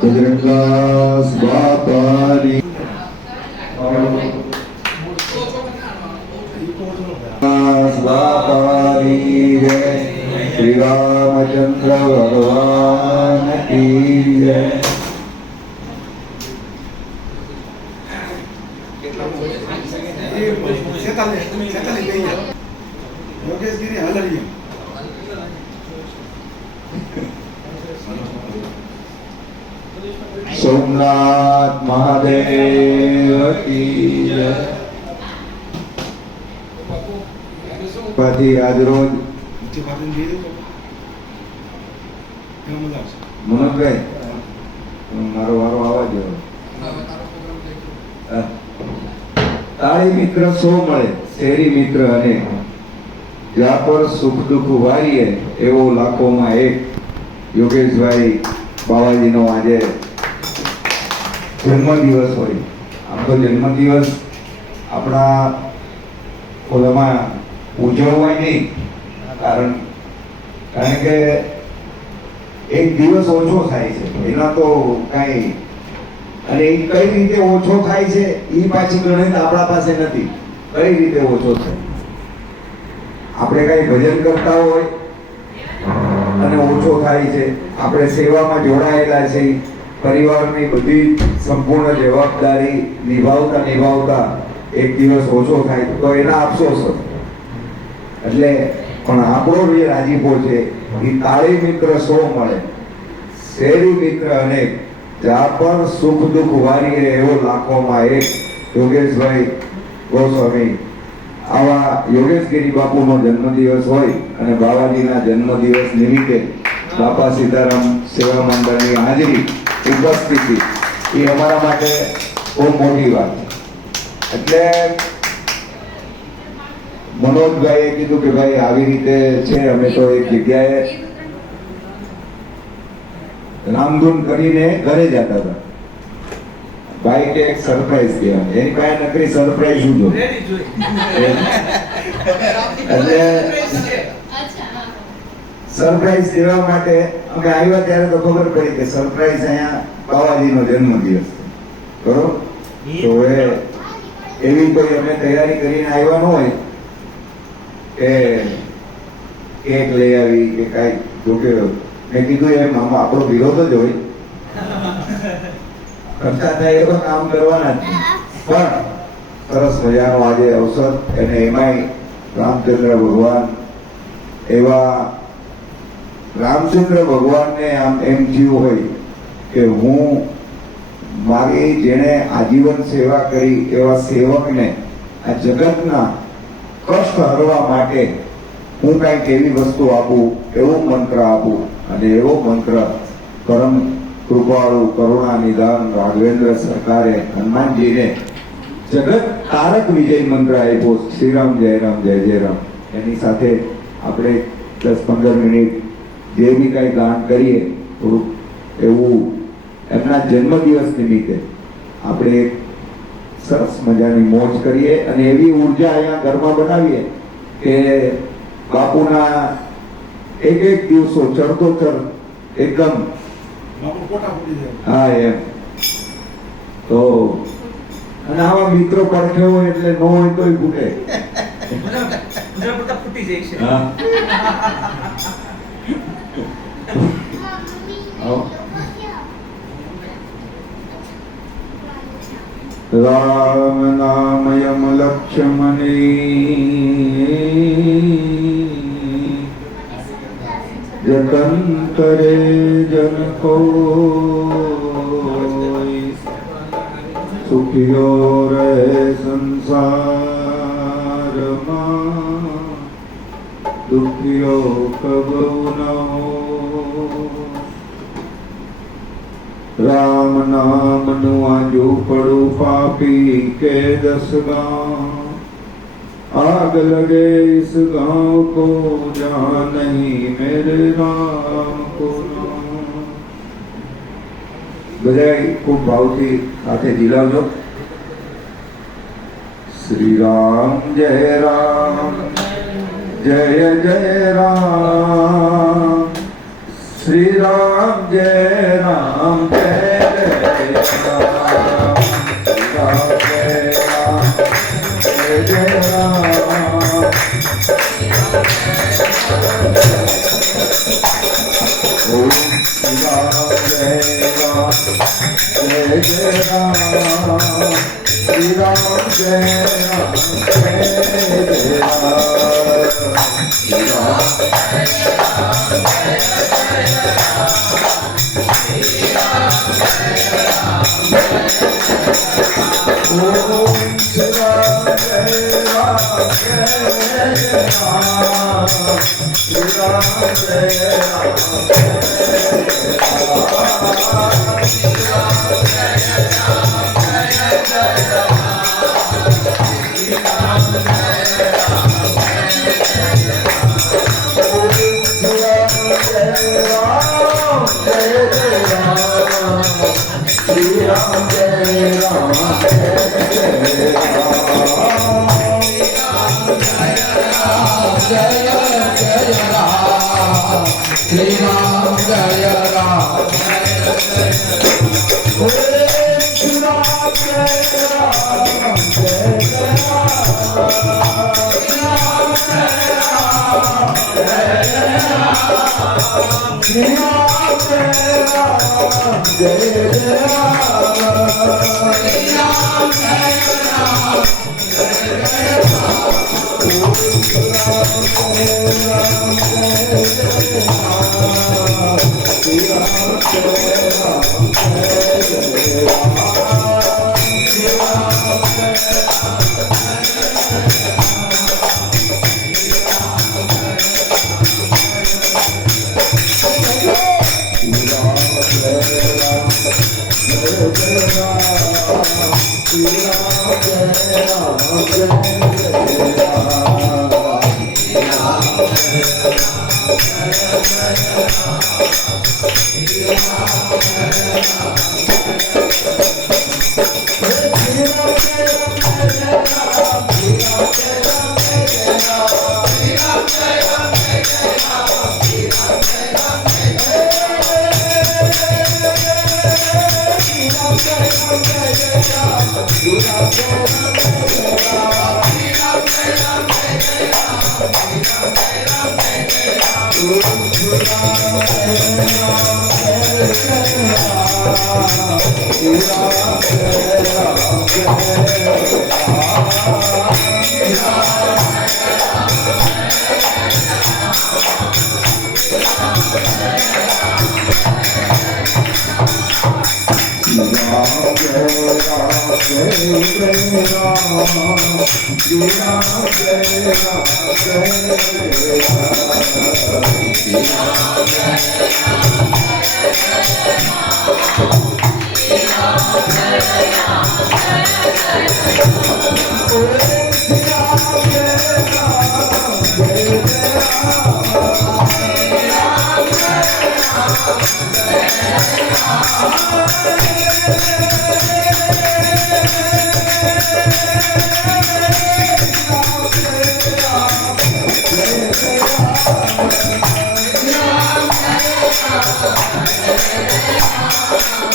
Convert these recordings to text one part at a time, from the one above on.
બજરંગદાસ બાપાની જય શ્રી રામચંદ્ર ભગવાન કી જય. સોમનાથ મહાદેવ કી જય. પછી આજ રોજ મનોજભાઈ મારો વારો આવવા જો. તાળી મિત્ર સો મળે, શેરી મિત્ર અનેક, જ્યાં પર સુખ દુઃખ વારીએ એવો લાખોમાં એક. યોગેશભાઈ બાવાજીનો આજે જન્મદિવસ હોય. આમ તો જન્મદિવસ આપણા ઓલામાં ઉજવવાય નહીં, કારણ કે એક દિવસ ઓછો થાય છે એના તો કાંઈ, અને એ કઈ રીતે ઓછો થાય છે એ પાછી ગણિત આપણા પાસે નથી. કઈ રીતે ઓછો થાય? આપણે કઈ ભજન કરતા હોય અને ઓછો થાય છે, આપણે સેવામાં જોડાયેલા છે, પરિવારની બધી સંપૂર્ણ જવાબદારી નિભાવતા એક દિવસ ઓછો થાય તો એના અફસોસ હતો. એટલે પણ આપણો જે રાજીપો છે એ તાળી મિત્ર સો મળે, શેરી મિત્ર અનેક, જ્યાં પર સુખ દુઃખ વારીએ એવો લાખોમાં એક. યોગેશભાઈ ગોસ્વામી, આવા યોગેશગીરી બાપુનો જન્મદિવસ હોય અને બાવાજીના જન્મદિવસ નિમિત્તે બાપા સીતારામ સેવા મંડળની હાજરી, ઉપસ્થિતિ એ અમારા માટે બહુ મોટી વાત. એટલે મનોજભાઈએ કીધું કે ભાઈ આવી રીતે છે, અમે તો એક જગ્યાએ રામધૂન કરીને ઘરે જતા હતા. ભાઈ કે એક સરપ્રાઈઝ દેવા, એની પાસે નકરી સરપ્રાઈઝ શું જો. એટલે સરપ્રાઈઝ દેવા માટે અમે આવ્યા ત્યારે તો ખબર પડી કે સરપ્રાઈઝ અહીંયા બાવાજીનો જન્મદિવસ, બરોબર. તો એવી કોઈ અમે તૈયારી કરીને આવ્યા ન હોય કે કેક લઈ આવી કે કાંઈ. જોકે મેં કીધું એમ આમાં આપણો વિરોધ જ હોય, કરતા થાય એવા કામ કરવાના જ. પણ સરસ મજાનો આજે અવસર, અને એમાંય રામચંદ્ર ભગવાન, એવા રામચંદ્ર ભગવાનને આમ એમ થયું હોય કે હું મારી જેણે આજીવન સેવા કરી એવા સેવકને આ જગતના કષ્ટ હરવા માટે હું કંઈક એવી વસ્તુ આપું, એવો મંત્ર આપું. અને એવો મંત્ર પરમ કૃપાળુ કરુણા નિદાન રાઘવેન્દ્ર સરકારે હનુમાનજીને જગત તારક વિજય મંત્ર આપ્યો, શ્રી રામ જય રામ જય જય રામ. એની સાથે આપણે 10-15 મિનિટ જે બી કાંઈ ગાન કરીએ, થોડુંક એવું એમના જન્મદિવસ નિમિત્તે આપણે સરસ મજાની મોજ કરીએ અને એવી ઉર્જા અહીંયા ઘરમાં બનાવીએ કે બાપુના એક દિવસો ચડતો એકદમ, હા એમ. તો અને આવા મિત્રો પડખે હોય એટલે ન હોય તોય ફૂટે. રામ નામયમ લક્ષ્મણી જતન કરે જન કોઈ, સુખિયો રહે સંસારમાં, દુખિયો કબહુ ન હો. રામ નામનું આજુ પડું પાપી કે 10 ગાંવ, आग लगे इस गांव को जहां नहीं मेरे राम को नाम. बजाय खूब भावથી સાથે દિલાવજો. श्री राम जय राम जय जय राम, श्री राम जय राम जय राम, श्री राम जय राम जय राम, ओम श्री राम जय राम जय जय राम, श्री राम जय राम जय जय राम, श्री राम ओम श्री राम जय राम जय राम, श्री राम जय राम जय राम, श्री राम जय राम जय जय राम, श्री राम जय राम जय राम, ओम श्री राम जय राम जय जय राम, श्री राम जय राम जय जय राम, जय जय राम, श्री राम जय राम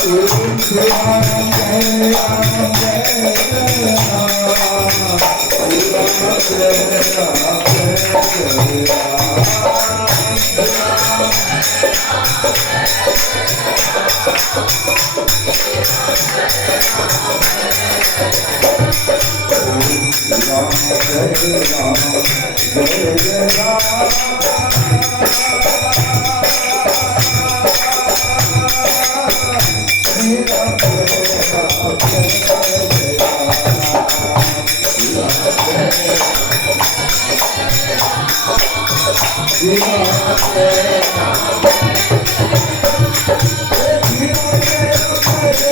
ओम श्री राम जय राम जय जय राम, श्री राम जय राम जय जय राम, श्री राम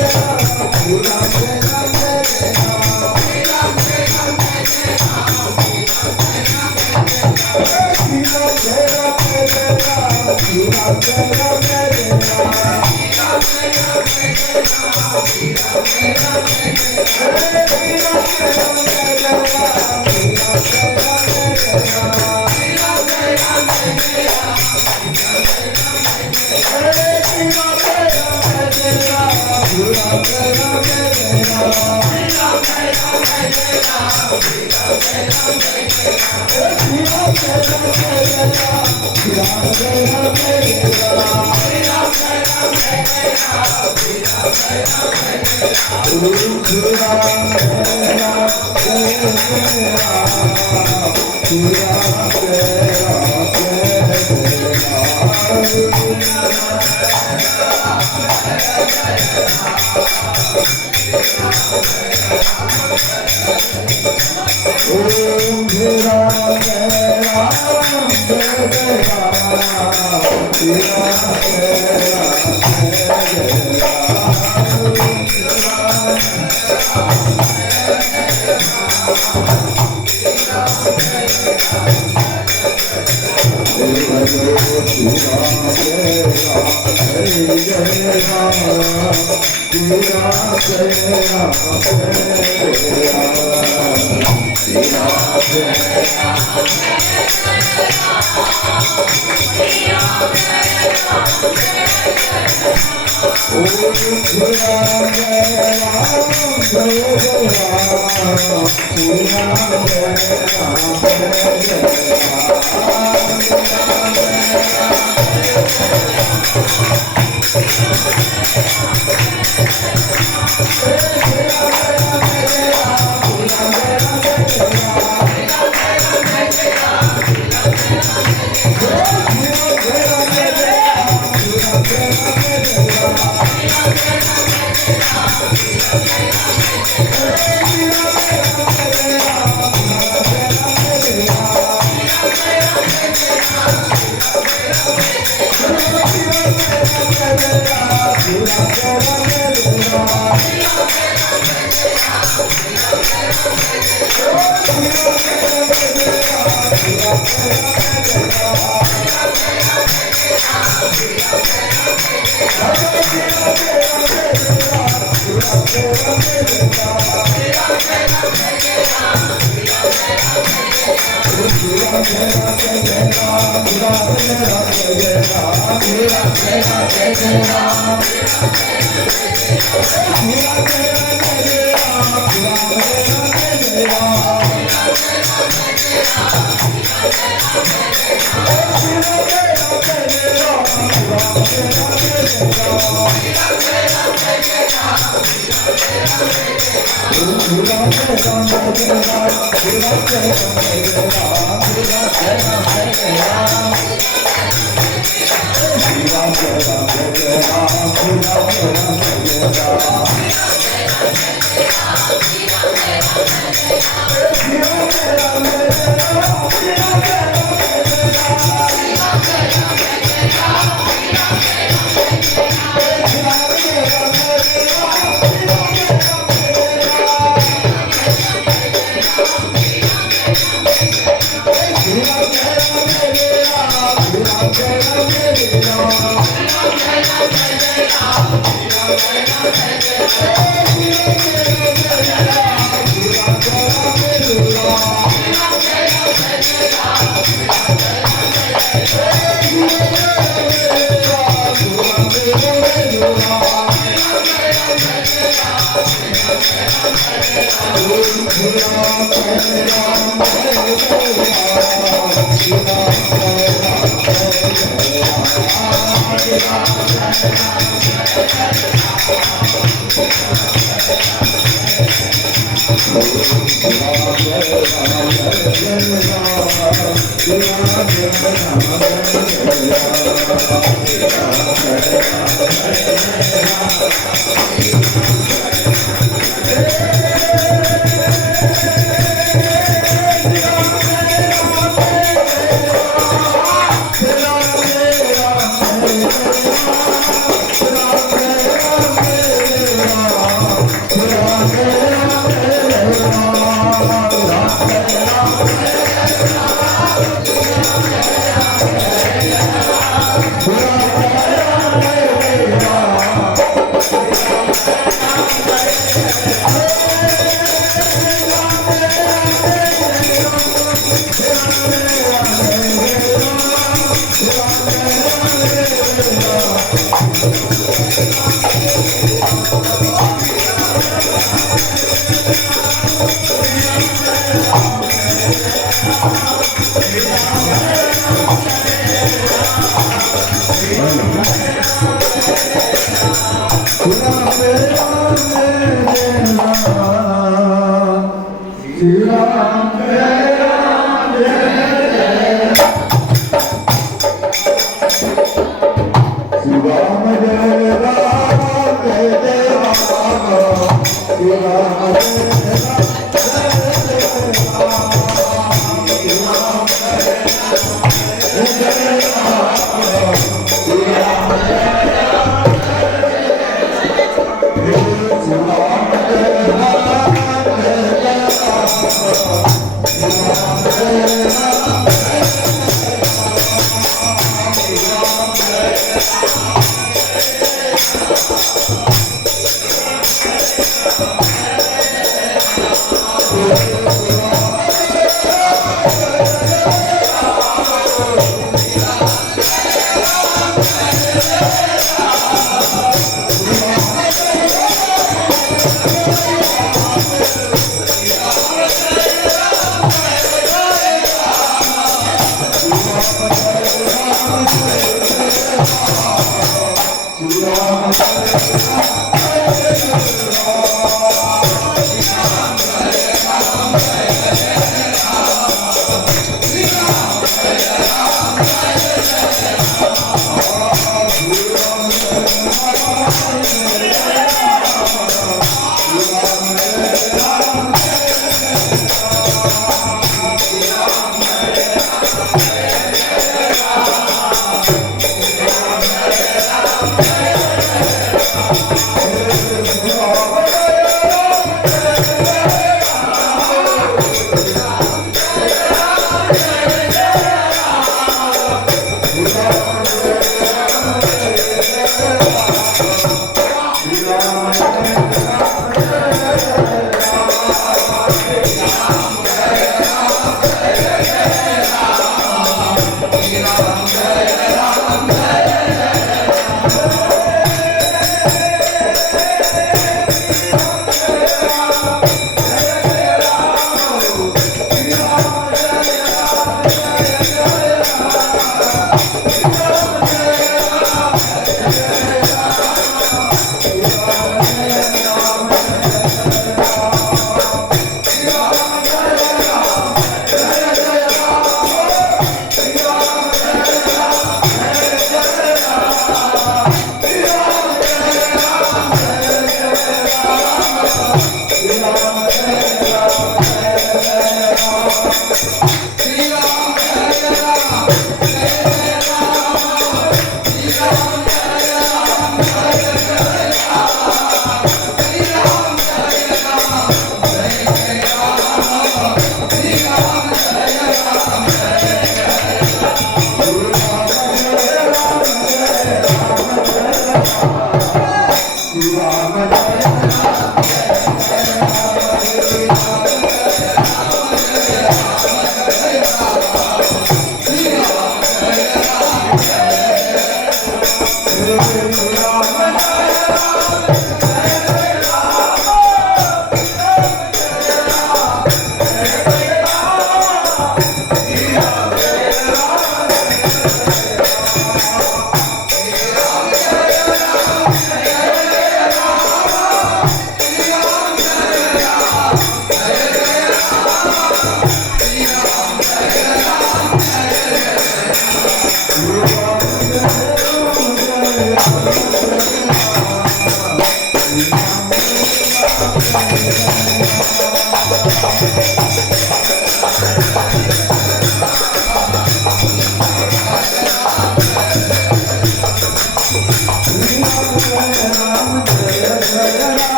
जय राम जय जय राम, श्री राम जय राम जय जय राम, ओम श्री राम जय राम जय जय राम, श्री राम जय राम जय जय राम, श्री राम जय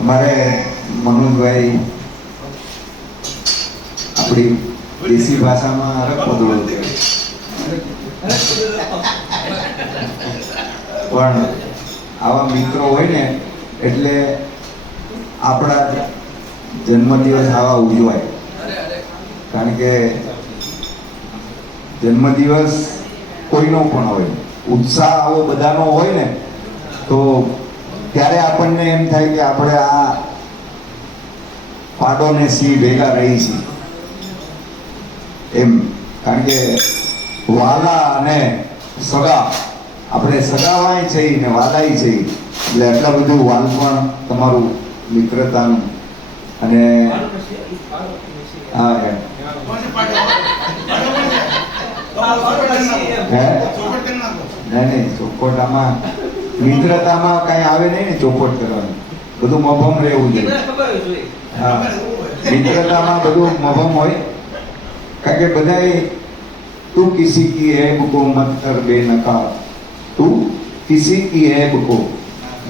हमारे मनोजभाई अपनी देसी भाषा में अलग पदो पण आवा मित्रों होय ने એટલે આપણા જન્મદિવસ આવા ઉજવાય કારણ કે જન્મદિવસ કોઈનો પણ હોય ઉત્સાહ આવો બધાનો હોય ને તો ત્યારે આપણને એમ થાય કે આપણે આ પાડો ને સિંહ ભેગા રહી છીએ એમ કારણ કે વાલા અને સગા આપણે સગાવાય છે ને વાલાય છે એટલે આટલા બધું વાલ પણ તમારું મિત્રતાનું અને હા એમ નહીં ચોખવટ આમાં મિત્રતામાં કઈ આવે નહીં ને ચોખવટ કરવાની બધું મફમ રહેવું જોઈએ હા મિત્રતામાં બધું મફમ હોય કારણ કે બધાએ તું કિસી કી ऐब को मत कर बेनकाब तू किसी की ऐब को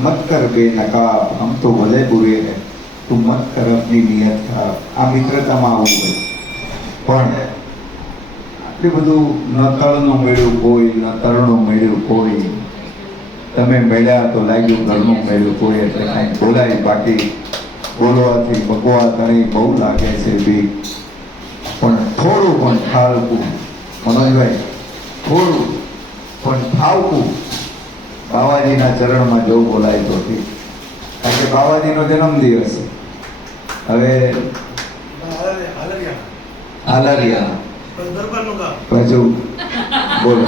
मत कर बेनकाब हम तो भले बुरे हैं તું મત કર अपनी नियत खराब આ મિત્રતામાં આવું હોય પણ આટલું બધું ન તળનું મળ્યું કોઈ ન તળનું મળ્યું કોઈ તમે મળ્યા તો લાગ્યું ઘરનું મળ્યું કોઈ એટલે કાંઈક બોલાય બાકી બોલવાથી બકવા તણી બહુ લાગે છે બી પણ થોડું પણ ઠાલવું મનોજભાઈ થોડું પણ ઠાવવું બાવાજીના ચરણમાં જવું બોલાય તો ઠીક કારણ કે બાવાજીનો જન્મદિવસ હવે હાલરિયા પાછું બોલો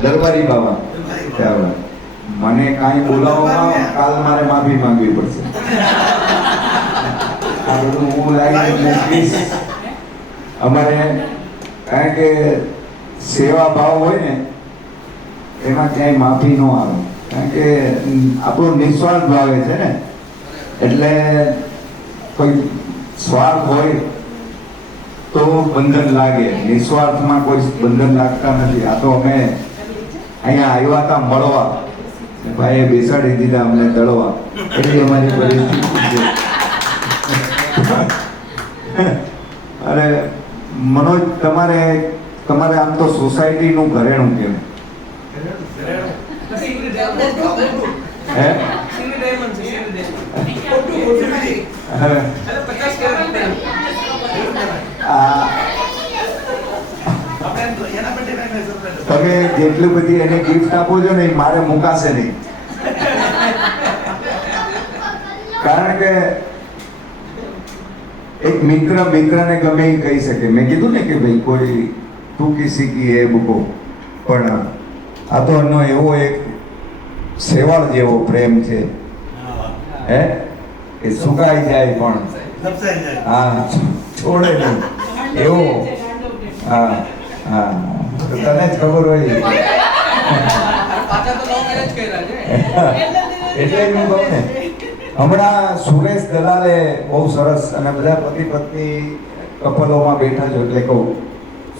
દરબારી બાબા મને કાંઈ બોલાવવામાં કાલ મારે માફી માંગવી પડશે આ બધું હું લાવીને મૂકીશ અમારે કારણ કે સેવા ભાવ હોય ને એમાં ક્યાંય માફી ન આવે કારણ કે આપણો નિસ્વાર્થ ભાવે છે ને એટલે કોઈ સ્વાર્થ હોય તો બંધન લાગે નિસ્વાર્થમાં કોઈ બંધન લાગતા નથી આ તો અમે અહીંયા આવ્યા હતા મળવા ભાઈએ બેસાડી દીધા અમને દળવા એટલી અમારી પરિસ્થિતિ છે અરે મનોજ તમારે આમ તો સોસાયટીનું ઘરેણું કેમ હે તમે જેટલી બધી એને ગિફ્ટ આપો છો ને મારે મુકાશે નહીં કારણ કે એક મિત્રને ગમે એ કહી શકે. મેં કીધું ને કે ભાઈ કોઈ તું કિસી કી એ બુકો, પણ આ તો એનો એવો એક સેવાળ જેવો પ્રેમ છે હે કે સુકાઈ જાય પણ હા છોડે નહીં એવો. હા હા તો તને જ ખબર હોય એટલે જ હું કહું ને. હમણાં સુરેશ દલાલે બહુ સરસ, અને બધા પતિ પત્ની કપલોમાં બેઠા છો એટલે કહું,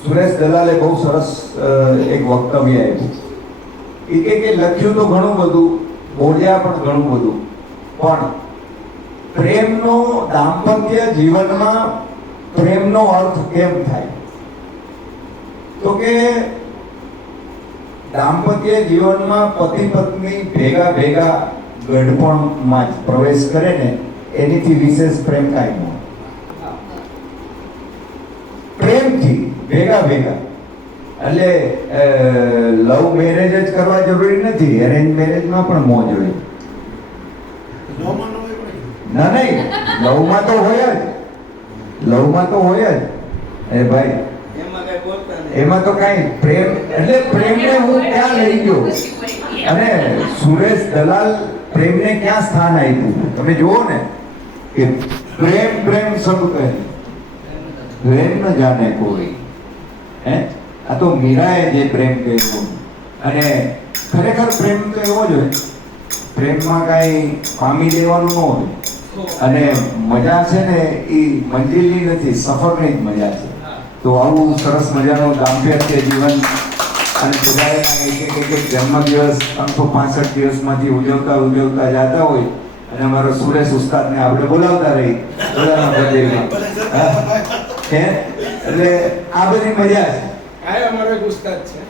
સુરેશ દલાલે બહુ સરસ એક વક્તવ્ય આપ્યું. એ કે લખ્યું તો ઘણું બધું, બોલ્યા પણ ઘણું બધું, પણ પ્રેમનો દાંપત્ય જીવનમાં પ્રેમનો અર્થ કેમ થાય? તો કે દાંપત્ય જીવનમાં પતિ પત્ની ભેગા ભેગા ગઢપણમાં જ પ્રવેશ કરે ને એનીથી વિશેષ પ્રેમ કાંઈ ન. પ્રેમથી ભેગા ભેગા એટલે લવ મેરેજ જ કરવા જરૂરી નથી, એરેન્જ મેરેજમાં પણ મોજ હોય. ના નહીં, લવમાં તો હોય જ, લવમાં તો હોય જ. એ ભાઈ એમાં તો કાંઈ પ્રેમ એટલે પ્રેમને હું ક્યાં લઈ ગયો, અને સુરેશ દલાલ પ્રેમને ક્યાં સ્થાન આપ્યું તમે જુઓ ને કે પ્રેમ પ્રેમ સબ કહે પ્રેમ ન જાણે કોઈ. હે આ તો મીરાએ જે પ્રેમ કહ્યું, અને ખરેખર પ્રેમ તો એવો જ હોય, પ્રેમમાં કાંઈ પામી લેવાનું ન હોય, અને મજા છે ને એ મંજિલની નથી, સફરની જ મજા છે. તો આવું સરસ મજાનું દાંપત્ય જીવન, અને બધાએ એક જન્મદિવસ 365 દિવસમાંથી ઉજવતા જતા હોય, અને અમારો સુરેશ ઉસ્તાદને આપણે બોલાવતા રહી બધાના બર્થડેમાં. એટલે આ બધી મજા છે. અમારો એક ઉસ્તાદ છે.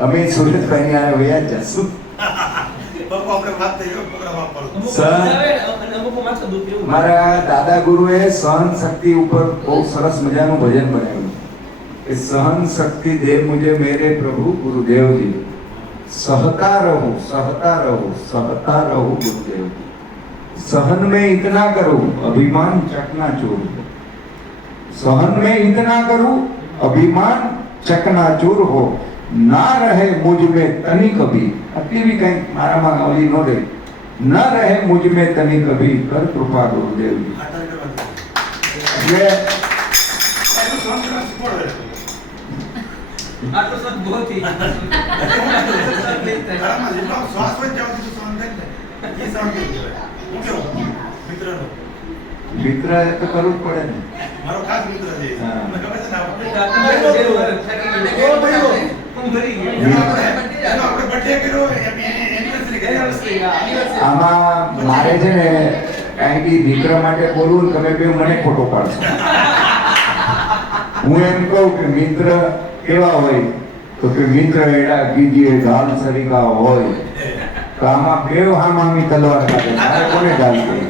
અમે સુરતભાઈ આને વયા જશું. મારા દાદા ગુરુએ સહન શક્તિ ઉપર બહુ સરસ મજાનું ભજન બનાવ્યું કે સહન શક્તિ દે મુझे मेरे प्रभु गुरुदेव जी, सहता रहूं गुरुदेव, सहन में इतना करूं अभिमान चकनाचूर, सहन में इतना करूं अभिमान चकनाचूर हो, ना રહે મુझ में तनी कभी, अति भी कहीं मारा માં ઓલી નો રહે, ન રહે મુझ में तनी कभी, कर कृपा गुरुदेव जी. એટલે આટલો સત બહુત હી શ્વાસ પર જાવ તો સહન થાય ને એ સહન થઈ ગયો. મિત્રનો મિત્ર તો કરવું જ પડે ને. મારો ખાસ મિત્ર છે. મને ખબર છે ને આપણે બર્થડે કર્યો, એનિવર્સરી કરી. આમાં મારે છે ને કાંઈ બી મિત્ર માટે બોલવું, તમે બે મને ખોટો પાડશો. હું એમ કહું કે મિત્ર કેવા હોય, તો કે મિત્ર એડા કીજીએ ઢાલ સરીકા હોય, તો આમાં બે હામામી તલવાર કાઢે, મારે કોને ઢાલ કરી?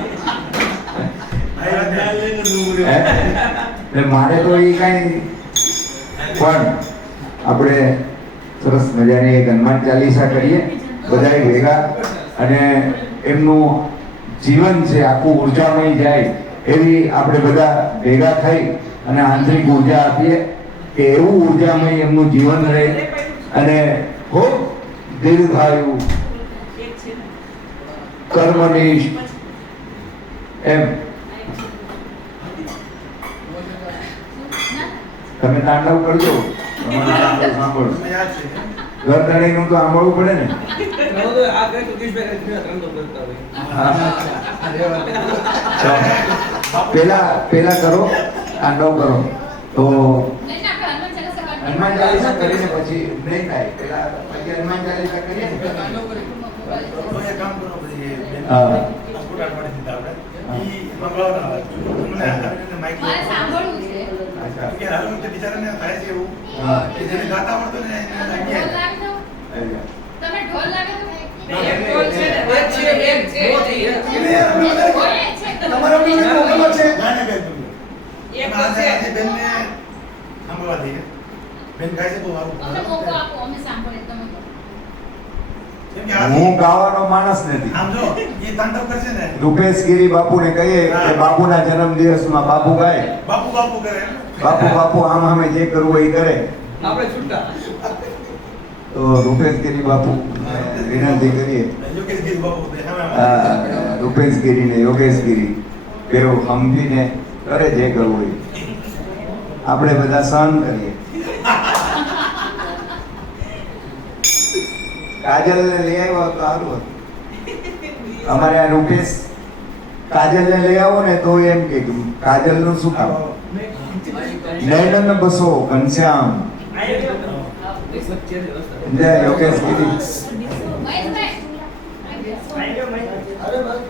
મારે તો એ કાંઈ, પણ આપણે સરસ મજાની એક હનુમાન ચાલીસા કરીએ બધાએ ભેગા, અને એમનું જીવન છે આખું ઉર્જામય જાય એવી આપણે બધા ભેગા થઈ અને આંતરિક ઉર્જા આપીએ કે એવું ઉર્જામય એમનું જીવન રહે, અને ખૂબ દીર્ઘાયુ કર્મનિષ્ઠ એમ. તમે તાંડવ કરજો, સાંભળો, ગરદણીનું તો સાંભળવું પડે ને. પેલા કરો, તાંડવ કરો તો હનુમાન ચાલીસા કરીને પછી નહીં થાય, પેલા પછી હનુમાન ચાલીસા કરીએ ને. તો એ કામ કરો પછી હા. પાસપોર્ટ આડવાડી દીધા આપણે. ઈ મંગળવારના આવે. મને આવીને માઈક મારે સાંભળવું છે. અચ્છા. કે હાલો તે બિચારાને થાય છે એવું હા. કે જેને ગાતા આવડતું ને એને ઢોલ લાગ્યા. લાગે તો? આવ્યા. તમે ઢોલ લાગે તો? એક ઢોલ છે ને, એક છે, એક છે. હોય છે તો તમારા તમે બેન મોકલો છે. ગાને ગાય એક આજે છે. આજે બેનને સાંભળવા દઈએ. બેન ગાય છે બહુ સારું. અમને મોકો આપો, અમે સાંભળીએ, તમે કહો. કેમ કે આજે હું ગાવાનો માણસ નથી. આમ જો એ તાંડવ કરશે ને રૂપેશ ગીરી બાપુને કહીએ કે બાપુના જન્મદિવસમાં બાપુ ગાય, બાપુ બાપુ કરે બાપુ બાપુ આમ સામે જે કરવું હોય એ કરે. આપણે છૂટા. તો રૂપેશ ગીરી બાપુ વિનંતી કરીએ. યોગેશ ગીરી બાપુ બે હવે રૂપેશ ગીરી ને યોગેશ ગીરી બેવ સમજીને કરે જે કરવું હોય. આપણે બધા સહન કરીએ. કાજલ ને લઈ આવ્યો તો સારું હતું. અમારે આ રૂપેશ કાજલ ને લઈ આવો ને તો એમ કે કાજલ નું શું કામ? નયન બસો ઘનશ્યામ જય યોગેશ ગીરી. મહેશભાઈ અરે બસ.